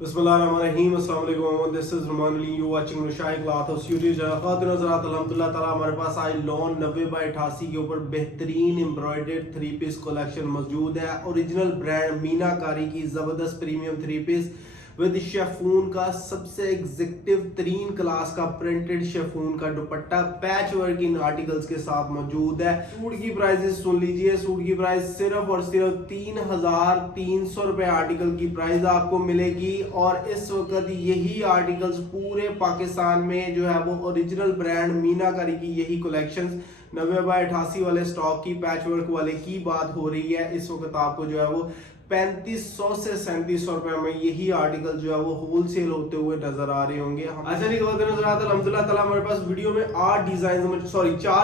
बिस्मिल्लाहिर्रहमानिर्रहीम अस्सलाम वालेकुम, this is Ruman Ali, you watching Nushai cloth house YouTube channel. खातिन हज़रात अल्हम्दुलिल्लाह ताला हमारे पास आई लॉन 90/88 के ऊपर बेहतरीन एम्ब्रॉयडर्ड 3 पीस कलेक्शन मौजूद है। ओरिजिनल ब्रांड मीनाकारी की ज़बरदस्त प्रीमियम 3 पीस विद शेफून का सबसे एग्जेक्टिव तरीन क्लास का प्रिंटेड शेफून का दुपट्टा पैच वर्क इन आर्टिकल्स के साथ मौजूद है। सूट की प्राइसेस सुन लीजिए। सूट की प्राइस सिर्फ और सिर्फ 3,300 रुपए आर्टिकल की प्राइस आपको मिलेगी। और इस वक्त यही आर्टिकल्स पूरे पाकिस्तान में जो है वो ओरिजिनल ब्रांड मीनाकारी की यही कलेक्शंस 90/88 वाले स्टॉक की पैच वर्क वाले की बात हो रही है। इस वक्त आपको जो है वो 3500 से 3700 रुपए में यही आर्टिकल जो है वो होलसेल होते हुए नजर आ रहे होंगे। अच्छा नहीं अल्हम्दुलिल्लाह ताला हमारे पास वीडियो में 4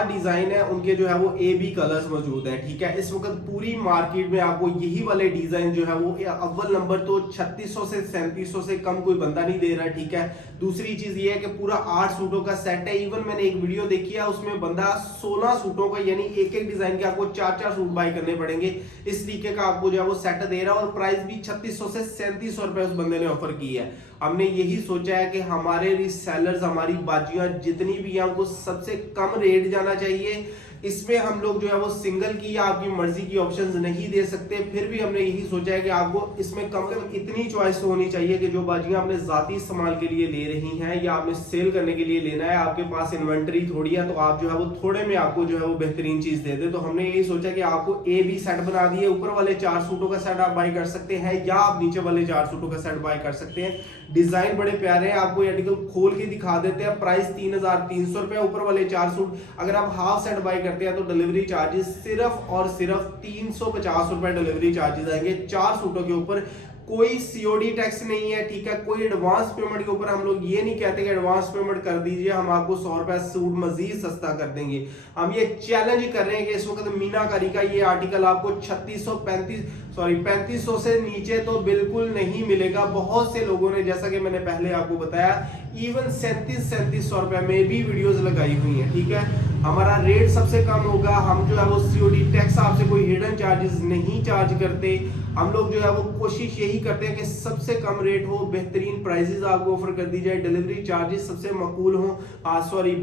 डिजाइन है, उनके जो है वो AB कलर्स मौजूद है। ठीक है, इस वक्त पूरी मार्केट में आपको यही वाले डिजाइन जो है वो अव्वल नंबर तो 3600 से 3700 से कम कोई बंदा नहीं दे रहा। ठीक है, दूसरी चीज ये है कि पूरा 8 सूटों का सेट है। इवन मैंने एक वीडियो देखी है, उसमें बंदा 16 सूटों का यानी एक एक डिजाइन के आपको 4-4 सूट बाय करने पड़ेंगे। इस तरीके का आपको जो है वो सेट दे रहा है और प्राइस भी 3600 से 3700 रुपए उस बंदे ने ऑफर की है। हमने यही सोचा है कि हमारे रीसेलर्स, हमारी बाजियां जितनी भी हैं उनको सबसे कम रेट जाना चाहिए। इसमें हम लोग जो है वो सिंगल की या आपकी मर्जी की ऑप्शंस नहीं दे सकते। फिर भी हमने यही सोचा है कि आपको इसमें कम से कम इतनी चॉइस तो होनी चाहिए कि जो बाजियां अपने जाती इस्तेमाल के लिए ले रही हैं या आपने सेल करने के लिए लेना है, आपके पास इन्वेंटरी थोड़ी है तो आप जो है वो थोड़े में आपको जो है वो बेहतरीन चीज दे दे। तो हमने यही सोचा कि आपको AB सेट बना दिए। ऊपर वाले 4 सूटों का सेट आप बाय कर सकते हैं या आप नीचे वाले 4 सूटों का सेट बाय कर सकते हैं। डिजाइन बड़े प्यारे हैं, आपको ये आर्टिकल खोल के दिखा देते हैं। प्राइस 3,300 रुपए। ऊपर वाले 4 सूट अगर आप हाफ सेट बाय करते हैं तो डिलीवरी चार्जेस सिर्फ और सिर्फ 350 रुपए डिलीवरी चार्जेस आएंगे 4 सूटों के ऊपर। कोई COD टैक्स नहीं है। ठीक है, कोई एडवांस पेमेंट के ऊपर हम लोग ये नहीं कहते कि एडवांस पेमेंट कर दीजिए हम आपको 100 रुपए सूट मजीद सस्ता कर देंगे। हम ये चैलेंज कर रहे हैं कि इस वक्त मीनाकारी का ये आर्टिकल आपको 3500 से नीचे तो बिल्कुल नहीं मिलेगा। बहुत से लोगों ने, जैसा कि मैंने पहले आपको बताया, इवन 3700 रुपए में भी वीडियोस लगाई हुई है। ठीक है, हमारा रेट सबसे कम होगा। हम जो है वो COD टैक्स आपसे कोई हिडन चार्जेस नहीं चार्ज करते। हम लोग जो है वो कोशिश यही करते हैं कि सबसे कम रेट हो, बेहतरीन प्राइसेस आपको ऑफर कर दी जाए, डिलीवरी चार्जेस सबसे मकबूल हो।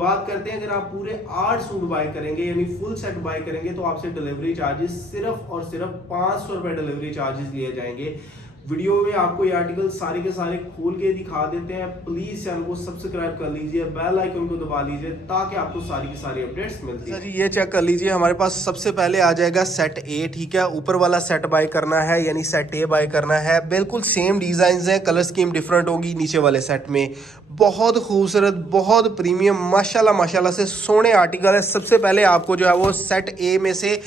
बात करते हैं अगर आप पूरे 8 सूट बाय करेंगे यानी फुल सेट बाय करेंगे तो आपसे डिलीवरी चार्जेस सिर्फ और सिर्फ 500 रुपए डिलीवरी चार्जेस लिए जाएंगे। वीडियो में आपको ये आर्टिकल सारे के सारे खोल के दिखा देते हैं। प्लीज चैनल को सब्सक्राइब कर लीजिए, बेल आइकन को दबा लीजिए ताकि आपको सारी की सारी अपडेट्स मिलती है। ये चेक कर लीजिए, हमारे पास सबसे पहले आ जाएगा सेट A। ठीक है, ऊपर वाला सेट बाय करना है यानी सेट A बाय करना है। बिल्कुल सेम डिजाइन है, कलर स्कीम डिफरेंट होगी नीचे वाले सेट में। बहुत खूबसूरत, बहुत प्रीमियम, माशाल्लाह माशाल्लाह से सोने आर्टिकल है। सबसे पहले आपको जो है वो सेट A में से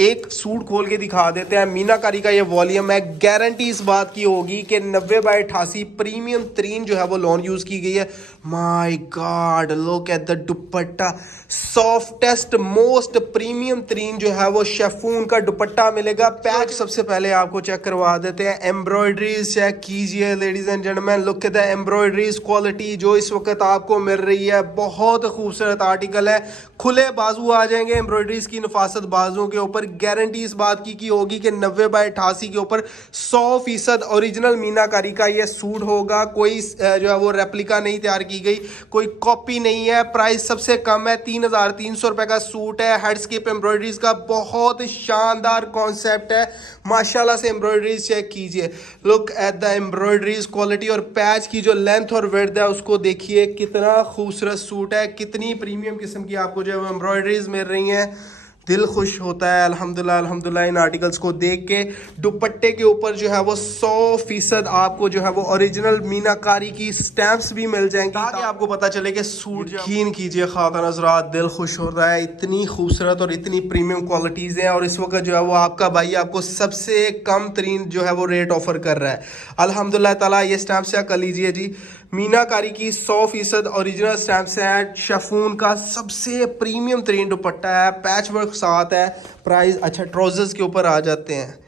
एक सूट खोल के दिखा देते हैं। मीनाकारी का ये वॉल्यूम है। गारंटी इस बात की होगी कि 90/88 प्रीमियम तरीन जो है वो लॉन यूज की गई है। My God, look at the dupatta, softest most premium तरीन जो है वो शेफून का दुपट्टा मिलेगा। पैच सबसे पहले आपको चेक करवा देते हैं। एम्ब्रॉयडरीज चेक कीजिए ladies and gentleman, look at the embroideries quality जो इस वक्त आपको मिल रही है। बहुत खूबसूरत आर्टिकल है। खुले बाजू आ जाएंगे एम्ब्रॉयडरीज की नफासत बाजुओं के ऊपर। गारंटी इस बात की होगी कि 90/88 के ऊपर 100% ओरिजिनल मीनाकारी का ये सूट होगा। कोई जो है वो रेप्लिका नहीं तैयार की गई, कोई कॉपी नहीं है। प्राइस सबसे कम है, 3,300 रुपए का सूट है। हेडस्केप एम्ब्रॉयडरीज का बहुत शानदार कॉन्सेप्ट है। माशाल्लाह से एम्ब्रॉयडरीज चेक कीजिए, look at the embroideries quality. और पैच की जो लेंथ और विड्थ है उसको देखिए, कितना खूबसूरत सूट है, कितनी प्रीमियम किस्म की आपको जो है वो एम्ब्रॉयडरीज मिल रही हैं। दिल खुश होता है अल्हम्दुलिल्लाह अल्हम्दुलिल्लाह इन आर्टिकल्स को देख के। दुपट्टे के ऊपर जो है वो 100% आपको जो है वो ओरिजिनल मीनाकारी की स्टैंप्स भी मिल जाएंगी ताकि आपको पता चले कि सूट यकीन कीजिए खातन हज़रात, दिल खुश हो रहा है। इतनी खूबसूरत और इतनी प्रीमियम क्वालिटीज़ हैं और इस वक्त जो है वो आपका भाई आपको सबसे कम तरीन जो है वो रेट ऑफर कर रहा है अल्हम्दुलिल्लाह ताला। ये स्टैंप चेक कर लीजिए जी, मीनाकारी की 100% ओरिजिनल स्टैम्प है। शेफून का सबसे प्रीमियम तरीन दुपट्टा है, पैच वर्क साथ है। प्राइस अच्छा ट्राउजर्स के ऊपर आ जाते हैं।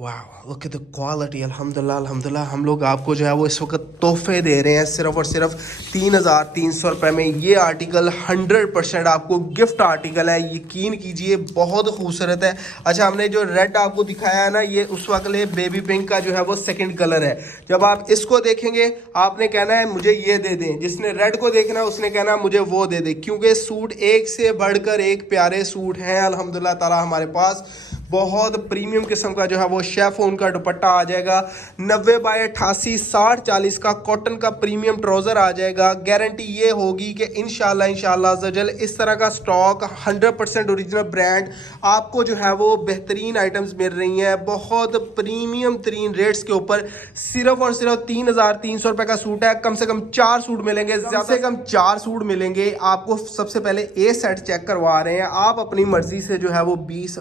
वाह, लुक एट द क्वालिटी। अल्हम्दुलिल्लाह अल्हम्दुलिल्लाह। हम लोग आपको जो है वो इस वक्त तोहफे दे रहे हैं सिर्फ और सिर्फ 3,300 रुपये में। ये आर्टिकल 100% आपको गिफ्ट आर्टिकल है, यकीन कीजिए बहुत खूबसूरत है। अच्छा, हमने जो रेड आपको दिखाया है ना, ये उस वक्त ले बेबी पिंक का जो है वो सेकंड कलर है। जब आप इसको देखेंगे आपने कहना है मुझे ये दे दें, जिसने रेड को देखना है उसने कहना है मुझे वो दे दे, क्योंकि सूट एक से बढ़कर एक प्यारे सूट हैं अल्हम्दुलिल्लाह ताला हमारे पास। बहुत प्रीमियम किस्म का जो है वो शेफोन का दुपट्टा आ जाएगा। 90 बाय 88 60-40 का कॉटन का प्रीमियम ट्राउजर आ जाएगा। गारंटी ये होगी कि इंशाल्लाह अज़्ज़ा इस तरह का स्टॉक 100% ओरिजिनल ब्रांड आपको जो है वो बेहतरीन आइटम्स मिल रही हैं बहुत प्रीमियम तरीन रेट्स के ऊपर। सिर्फ और सिर्फ 3,300 रुपये का सूट है। कम से कम 4 सूट मिलेंगे, ज़्यादा से कम 4 सूट मिलेंगे आपको। सबसे पहले ए सेट चेक करवा रहे हैं, आप अपनी मर्जी से जो है वो 20।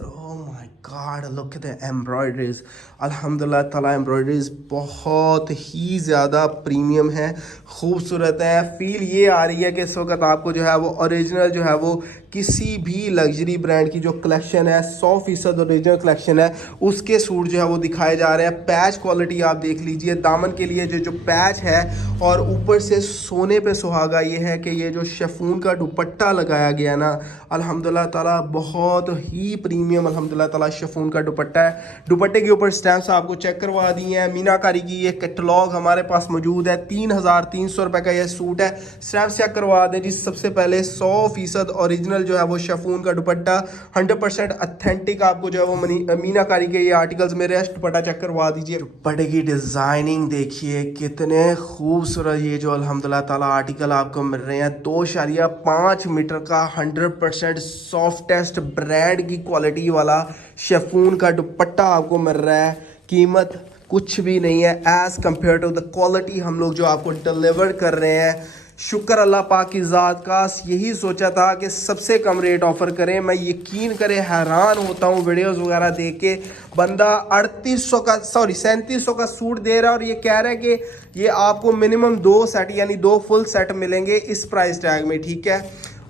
God, look at the embroideries. अल्हम्दुलिल्लाह ताला एम्ब्रॉयडरीज बहुत ही ज़्यादा प्रीमियम है, खूबसूरत है। फील ये आ रही है कि इस वक्त आपको जो है वो ओरिजिनल जो है वो किसी भी लग्जरी ब्रांड की जो कलेक्शन है 100% ओरिजिनल कलेक्शन है उसके सूट जो है वो दिखाए जा रहे हैं। पैच क्वालिटी आप देख लीजिए, दामन के लिए जो पैच है और ऊपर से सोने पे सुहागा ये है कि ये जो शेफून का दुपट्टा लगाया गया ना अल्हम्दुलिल्लाह ताला बहुत ही प्रीमियम अल्हम्दुलिल्लाह ताला शेफून का दुपट्टा है। दुपट्टे के ऊपर स्टैम्प्स आपको चेक करवा दी हैं। मीनाकारी की ये कैटलॉग हमारे पास मौजूद है। 3,300 रुपये का ये सूट है। स्टैम्प चेक करवा दें जी। सबसे पहले 100% ओरिजिनल जो है वो शेफून का दुपट्टा 100% ऑथेंटिक आपको जो है वो मीनाकारी के ये आर्टिकल्स मेरे दुपट्टा चेक करवा दीजिए। दुपट्टे की डिजाइनिंग देखिए कितने खूबसूरत ये जो अल्हम्दुलिल्लाह ताला आर्टिकल आपको मिल रहे हैं। 2.5 मीटर का 100% सॉफ्टेस्ट ब्रांड की क्वालिटी वाला शेफून का दुपट्टा आपको मिल रहा है। कीमत कुछ भी नहीं है as compare to the quality हम लोग जो आपको डिलीवर कर रहे हैं। शुक्र अल्लाह पाक की ज़ात का, यही सोचा था कि सबसे कम रेट ऑफ़र करें। मैं यकीन करें हैरान होता हूँ वीडियोस वगैरह देख के। बंदा 3700 का सूट दे रहा है और ये कह रहा है कि ये आपको मिनिमम 2 सेट यानी 2 फुल सेट मिलेंगे इस प्राइस टैग में, ठीक है।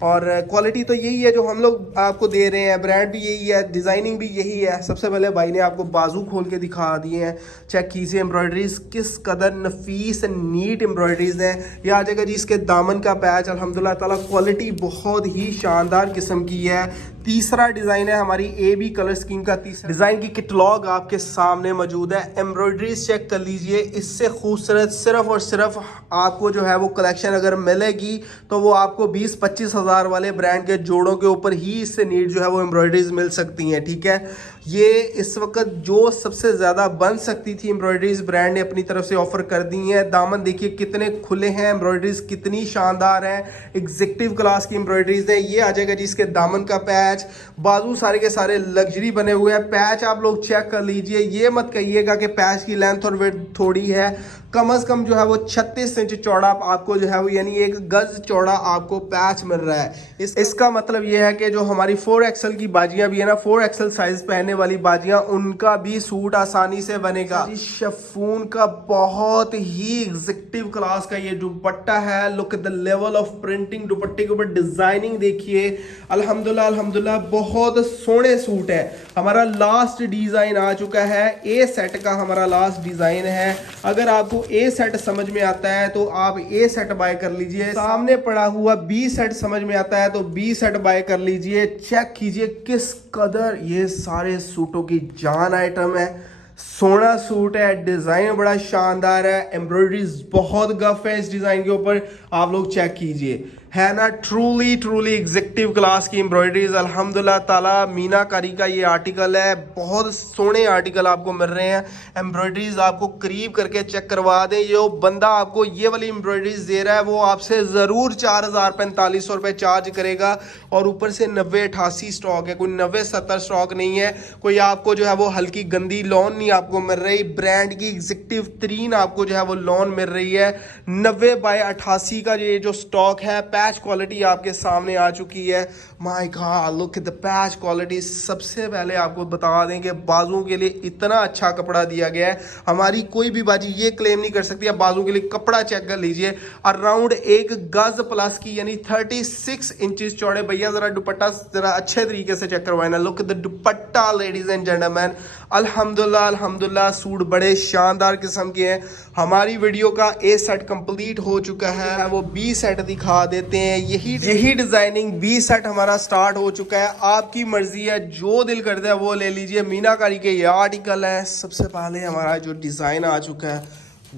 और क्वालिटी तो यही है जो हम लोग आपको दे रहे हैं, ब्रांड भी यही है, डिज़ाइनिंग भी यही है। सबसे पहले भाई ने आपको बाजू खोल के दिखा दिए हैं, चेक कीजिए एम्ब्रॉयडरीज किस कदर नफीस नीट एम्ब्रॉयडरीज हैं। ये आ जाएगा जी इसके दामन का पैच अल्हम्दुलिल्लाह ताला क्वालिटी बहुत ही शानदार किस्म की है। तीसरा डिज़ाइन है हमारी AB कलर स्कीम का। तीसरा डिज़ाइन की कैटलॉग आपके सामने मौजूद है। एम्ब्रॉयडरीज चेक कर लीजिए, इससे खूबसूरत सिर्फ और सिर्फ आपको जो है वो कलेक्शन अगर मिलेगी तो वो आपको 20-25 हज़ार वाले ब्रांड के जोड़ों के ऊपर ही इससे नीट जो है वो एम्ब्रॉयडरीज मिल सकती हैं, ठीक है। ये इस वक्त जो सबसे ज़्यादा बन सकती थी एम्ब्रॉयडरीज ब्रांड ने अपनी तरफ से ऑफर कर दी हैं। दामन देखिए कितने खुले हैं, एम्ब्रॉयडरीज कितनी शानदार है, एग्जीक्यूटिव क्लास की एम्ब्रॉयडरीज है। ये आ जाएगा जी इसके दामन का पैच, बाजू सारे के सारे लग्जरी बने हुए हैं। पैच आप लोग चेक कर लीजिए, ये मत कहिएगा कि पैच की लेंथ और वेट थोड़ी है। कम से कम जो है वो 36 इंच चौड़ा आपको जो है वो यानी 1 गज चौड़ा आपको पैच मिल रहा है। इसका मतलब ये है कि जो हमारी 4XL की बाजियां भी है ना, 4XL साइज पहनने वाली बाजियां, उनका भी सूट आसानी से बनेगा। शिफॉन का बहुत ही एग्जीक्यूटिव क्लास का ये दुपट्टा है। Look at the level of printing, दुपट्टे के ऊपर डिजाइनिंग देखिए अल्हम्दुलिल्लाह बहुत सोहने सूट है। हमारा लास्ट डिजाइन आ चुका है, ए सेट का हमारा लास्ट डिजाइन है। अगर आपको ए सेट समझ में आता है तो आप ए सेट बाय कर लीजिए। सामने पड़ा हुआ बी सेट समझ में आता है तो बी सेट बाय कर लीजिए। चेक कीजिए किस कदर ये सारे सूटों की जान आइटम है। सोना सूट है, डिजाइन बड़ा शानदार है, एम्ब्रॉयडरीज बहुत गफ है इस डिजाइन के ऊपर, आप लोग चेक कीजिए, है ना। ट्रूली एग्जीक्यूटिव क्लास की एम्ब्रॉयडरीज अल्हम्दुलिल्लाह ताला। मीनाकारी का ये आर्टिकल है, बहुत सोने आर्टिकल आपको मिल रहे हैं। एम्ब्रॉयडरीज आपको करीब करके चेक करवा दें। जो बंदा आपको ये वाली एम्ब्रॉयडरीज दे रहा है वो आपसे ज़रूर 4,4500 रुपये चार्ज करेगा। और ऊपर से 90-88 स्टॉक है, कोई 90-70 स्टॉक नहीं है। कोई आपको जो है वो हल्की गंदी लॉन नहीं आपको मिल रही, ब्रांड की एग्जीक्यूटिव तरीन आपको जो है वो लॉन मिल रही है। 90 बाय 88 का ये जो स्टॉक है, पैच क्वालिटी आपके सामने आ चुकी है। My God, look at the patch quality. सबसे पहले आपको बता दें कि बाजुओं के लिए इतना अच्छा कपड़ा दिया गया है। हमारी कोई भी बाजी ये क्लेम नहीं कर सकती। आप बाजुओं के लिए कपड़ा चेक कर लीजिए, अराउंड 1 गज प्लस की यानी 36 इंचेस चौड़े। भैया जरा दुपट्टा जरा अच्छे तरीके से चेक करवाए ना। Look at the dupatta ladies and gentleman, अल्हम्दुलिल्लाह अल्हम्दुलिल्लाह सूट बड़े शानदार किस्म के हैं। हमारी वीडियो का ए सेट कंप्लीट हो चुका है, वो बी सेट दिखा देते हैं। यही डिजाइनिंग बी सेट हमारा स्टार्ट हो चुका है। आपकी मर्जी है, जो दिल करता है वो ले लीजिए। मीनाकारी के ये आर्टिकल है। सबसे पहले हमारा जो डिज़ाइन आ चुका है,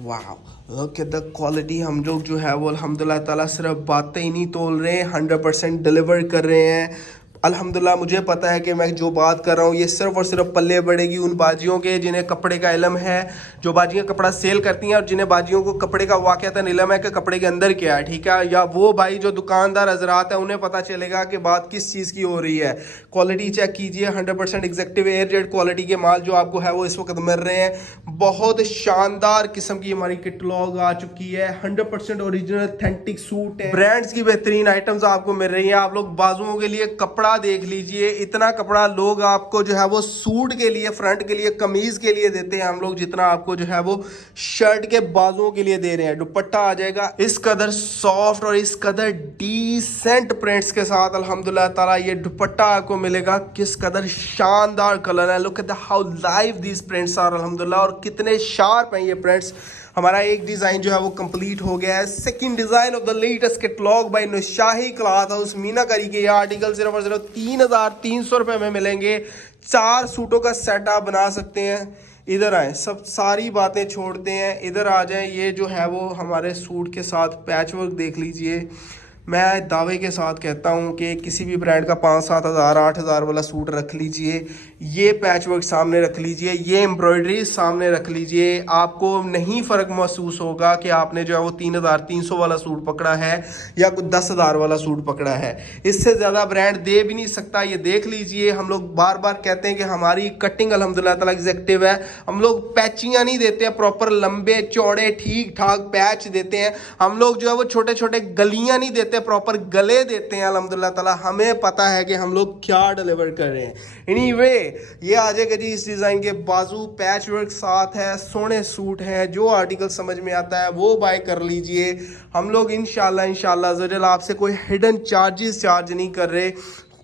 वाह लुक एट द क्वालिटी। हम लोग जो है वो अल्हम्दुलिल्लाह ताला सिर्फ बातें ही नहीं तोल रहे हैं, 100% डिलीवर कर रहे हैं। अल्हम्दुलिल्लाह मुझे पता है कि मैं जो बात कर रहा हूँ ये सिर्फ और सिर्फ पल्ले बढ़ेगी उन बाजियों के जिन्हें कपड़े का इलम है, जो बाजियाँ कपड़ा सेल करती हैं और जिन्हें बाजियों को कपड़े का वाक़यातन इलम है कि कपड़े के अंदर क्या है, ठीक है। या वो भाई जो दुकानदार हजरात हैं उन्हें पता चलेगा कि बात किस चीज़ की हो रही है। क्वालिटी चेक कीजिए, 100% एग्जैक्टिव एयर जेट क्वालिटी के माल जो आपको है वो इस वक्त मिल रहे हैं। बहुत शानदार किस्म की हमारी कैटलॉग आ चुकी है। 100% ओरिजिनल ऑथेंटिक सूट है, ब्रांड्स की बेहतरीन आइटम्स आपको मिल रही हैं। आप लोग बाजुओं के लिए कपड़ा देख लीजिए, इतना कपड़ा लोग आपको जो है वो सूट के लिए, फ्रंट के लिए, कमीज के लिए देते हैं हम लोग, जितना आपको जो है वो शर्ट के बाजुओं के लिए दे रहे हैं। दुपट्टा आ जाएगा इस कदर सॉफ्ट और इस कदर डिसेंट प्रिंट्स के साथ। अल्हम्दुलिल्लाह ताला ये दुपट्टा आपको मिलेगा। किस कदर शानदार कलर है, look at the how live these prints are अल्हम्दुलिल्लाह, और कितने शार्प हैं ये प्रिंट्स। हमारा एक डिज़ाइन जो है वो कंप्लीट हो गया है। Second design of the latest catalogue by Nushahi cloth house मीनाकारी के ये आर्टिकल सिर्फ और सिर्फ 3,300 रुपये में मिलेंगे। 4 सूटों का सेट आप बना सकते हैं। इधर आए, सब सारी बातें छोड़ते हैं, इधर आ जाएं। ये जो है वो हमारे सूट के साथ पैच वर्क देख लीजिए। मैं दावे के साथ कहता हूँ कि किसी भी ब्रांड का 5-7 हज़ार 8 हज़ार वाला सूट रख लीजिए, ये पैच वर्क सामने रख लीजिए, ये एम्ब्रॉयडरी सामने रख लीजिए, आपको नहीं फ़र्क महसूस होगा कि आपने जो है वो 3,300 वाला सूट पकड़ा है या कुछ 10,000 वाला सूट पकड़ा है। इससे ज़्यादा ब्रांड दे भी नहीं सकता। ये देख लीजिए, हम लोग बार बार कहते हैं कि हमारी कटिंग अल्हम्दुलिल्लाह ताला एग्जैक्टिव है। हम लोग पैचियाँ नहीं देते हैं, प्रॉपर लंबे चौड़े ठीक ठाक पैच देते हैं। हम लोग जो है वो छोटे छोटे गलियाँ नहीं देते, प्रॉपर गले देते हैं। अल्हम्दुलिल्लाह ताला हमें पता है कि हम लोग क्या डिलीवर कर रहे हैं। एनीवे ये आ जाएगा जी इस डिज़ाइन के बाजू पैच वर्क साथ है, सोने सूट है। जो आर्टिकल समझ में आता है वो बाय कर लीजिए। हम लोग इंशाल्लाह ज़रूर आपसे कोई हिडन चार्जेस चार्ज नहीं कर रहे,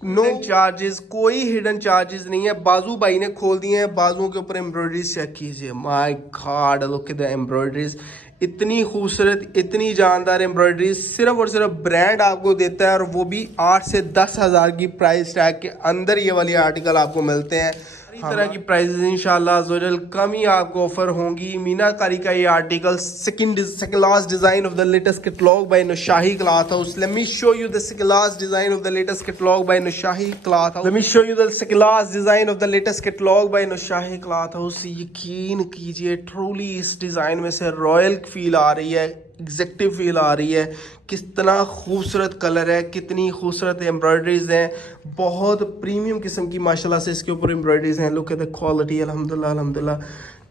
नो चार्जेस, कोई हिडन चार्जेस नहीं है। बाजू भाई ने खोल दिए हैं, बाजुओं के ऊपर एम्ब्रॉयडरीज चेक कीजिए। My God look at the embroideries, इतनी खूबसूरत, इतनी जानदार एम्ब्रॉयडरी सिर्फ और सिर्फ ब्रांड आपको देता है, और वो भी 8 से 10 हज़ार की प्राइस टैग के अंदर ये वाली आर्टिकल आपको मिलते हैं। इस तरह की प्राइसेस इंशाल्लाह ज़रूर कम ही आपको ऑफर होंगी। मीनाकारी का ये article second last design of the latest catalogue by Nushahi cloth house. Let me show you the second last design of the latest catalogue by Nushahi cloth house. Let me show you the second last design of the latest catalogue by Nushahi cloth house. यकीन कीजिए, truly इस design में से royal feel आ रही है, executive feel आ रही है। कितना खूबसूरत कलर है, कितनी खूबसूरत एम्ब्रॉयडरीज हैं, बहुत प्रीमियम किस्म की माशाल्लाह से इसके ऊपर एम्ब्रॉयडरीज हैं। लुक एट द क्वालिटी, अल्हम्दुलिल्लाह अल्हम्दुलिल्लाह।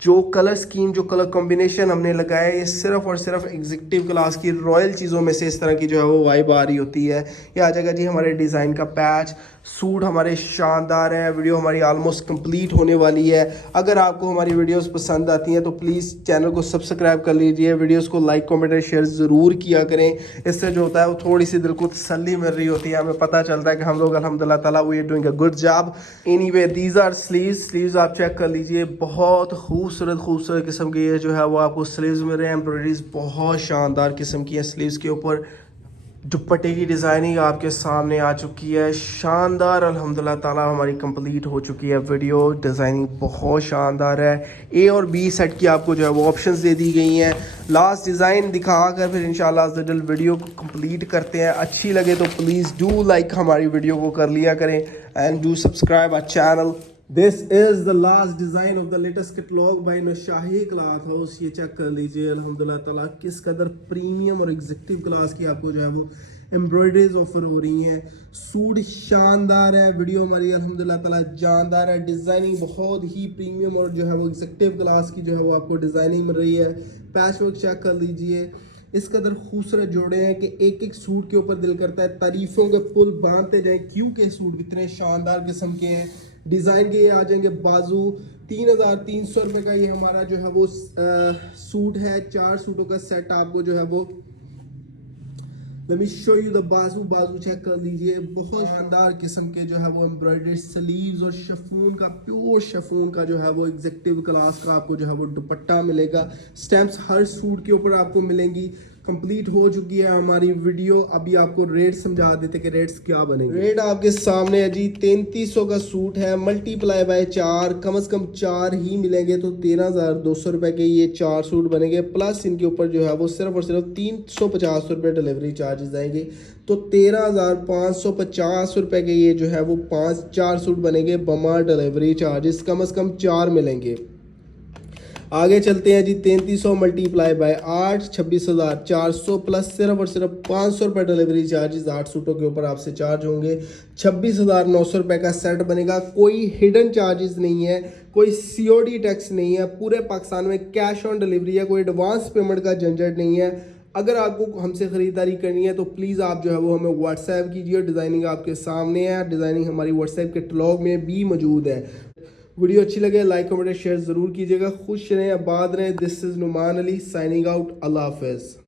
जो कलर स्कीम, जो कलर कॉम्बिनेशन हमने लगाया है, ये सिर्फ और सिर्फ एग्जीक्यूटिव क्लास की रॉयल चीज़ों में से इस तरह की जो है वो वाइब आ रही होती है। ये आ जाएगा जी हमारे डिज़ाइन का पैच। सूट हमारे शानदार हैं। वीडियो हमारी ऑलमोस्ट कंप्लीट होने वाली है। अगर आपको हमारी वीडियोस पसंद आती हैं तो प्लीज़ चैनल को सब्सक्राइब कर लीजिए, वीडियोस को लाइक कमेंट और शेयर ज़रूर किया करें। इससे जो होता है वो थोड़ी सी दिल को तसल्ली मिल रही होती है, हमें पता चलता है कि हम लोग अल्हम्दुलिल्लाह ताला we are doing a good job. Anyway these are sleeves आप चेक कर लीजिए, बहुत खूबसूरत किस्म की ये जो है वो आपको स्लीव्स मिल रहे हैं। एम्ब्रॉयडरीज बहुत शानदार किस्म की है स्लीव्स के ऊपर। दुपट्टे की डिज़ाइनिंग आपके सामने आ चुकी है, शानदार। अल्हम्दुलिल्लाह ताला हमारी कंप्लीट हो चुकी है वीडियो। डिज़ाइनिंग बहुत शानदार है। ए और बी सेट की आपको जो है वो ऑप्शंस दे दी गई हैं। लास्ट डिज़ाइन दिखा कर फिर इंशाल्लाह ज़रूर वीडियो को कंप्लीट करते हैं। अच्छी लगे तो प्लीज़ डू लाइक हमारी वीडियो को कर लिया करें, and do subscribe our channel. This is the last design of the latest catalogue by Nushahi cloth house. ये चेक कर लीजिए अल्हम्दुलिल्लाह ताला किस कदर प्रीमियम और एग्जीक्यूटिव क्लास की आपको जो है वो एम्ब्रॉयडरीज ऑफर हो रही हैं। सूट शानदार है, वीडियो हमारी अल्हम्दुलिल्लाह ताला जानदार है। डिज़ाइनिंग बहुत ही प्रीमियम और जो है वो एग्जीक्यूटिव क्लास की जो है वो आपको डिज़ाइनिंग मिल रही है। पैच वर्क चेक कर लीजिए, इस कदर खूबसूरत जोड़े हैं कि एक एक सूट के ऊपर दिल करता है तारीफों के पुल बांधते जाएं, क्योंकि सूट इतने शानदार किस्म के हैं। डिज़ाइन के ये आ जाएंगे बाजू। 3,300 रुपये का ये हमारा जो है वो सूट है। 4 सूटों का सेट आपको जो है वो late me show you the बाजू। बाजू चेक कर लीजिए, बहुत शानदार किस्म के जो है वो एम्ब्रॉयडर्ड स्लीव्स और शिफॉन का, प्योर शिफॉन का जो है वो एग्जीक्यूटिव क्लास का आपको जो है वो दुपट्टा मिलेगा। स्टैम्प्स हर सूट के ऊपर आपको मिलेंगी। कंप्लीट हो चुकी है हमारी वीडियो। अभी आपको रेट समझा देते कि रेट्स क्या बनेंगे। रेट आपके सामने है जी, 3300 का सूट है, मल्टीप्लाई बाय 4, कम से कम 4 ही मिलेंगे तो 13,200 रुपए के ये 4 सूट बनेंगे। प्लस इनके ऊपर जो है वो सिर्फ और सिर्फ 350 रुपये डिलीवरी चार्जेस आएंगे, तो 13,550 रुपए के ये जो है वो 4 सूट बनेंगे बमा डिलीवरी चार्जेस कम से कम 4 मिलेंगे। आगे चलते हैं जी, 3300 मल्टीप्लाई बाय 8, 26,400 प्लस सिर्फ और सिर्फ 500 रुपये डिलीवरी चार्जेस 8 सूटों के ऊपर आपसे चार्ज होंगे। 26,900 रुपये का सेट बनेगा। कोई हिडन चार्जेस नहीं है, कोई COD टैक्स नहीं है, पूरे पाकिस्तान में कैश ऑन डिलीवरी है, कोई एडवांस पेमेंट का झंझट नहीं है। अगर आपको हमसे ख़रीदारी करनी है तो प्लीज़ आप जो है वो हमें व्हाट्सएप कीजिए। डिज़ाइनिंग आपके सामने है, डिज़ाइनिंग हमारी व्हाट्सएप के कैटलॉग में भी मौजूद है। वीडियो अच्छी लगे लाइक कमेंट शेयर ज़रूर कीजिएगा। खुश रहें, आबाद रहें। This is Numan Ali signing out. अल्लाह हाफ़िज़।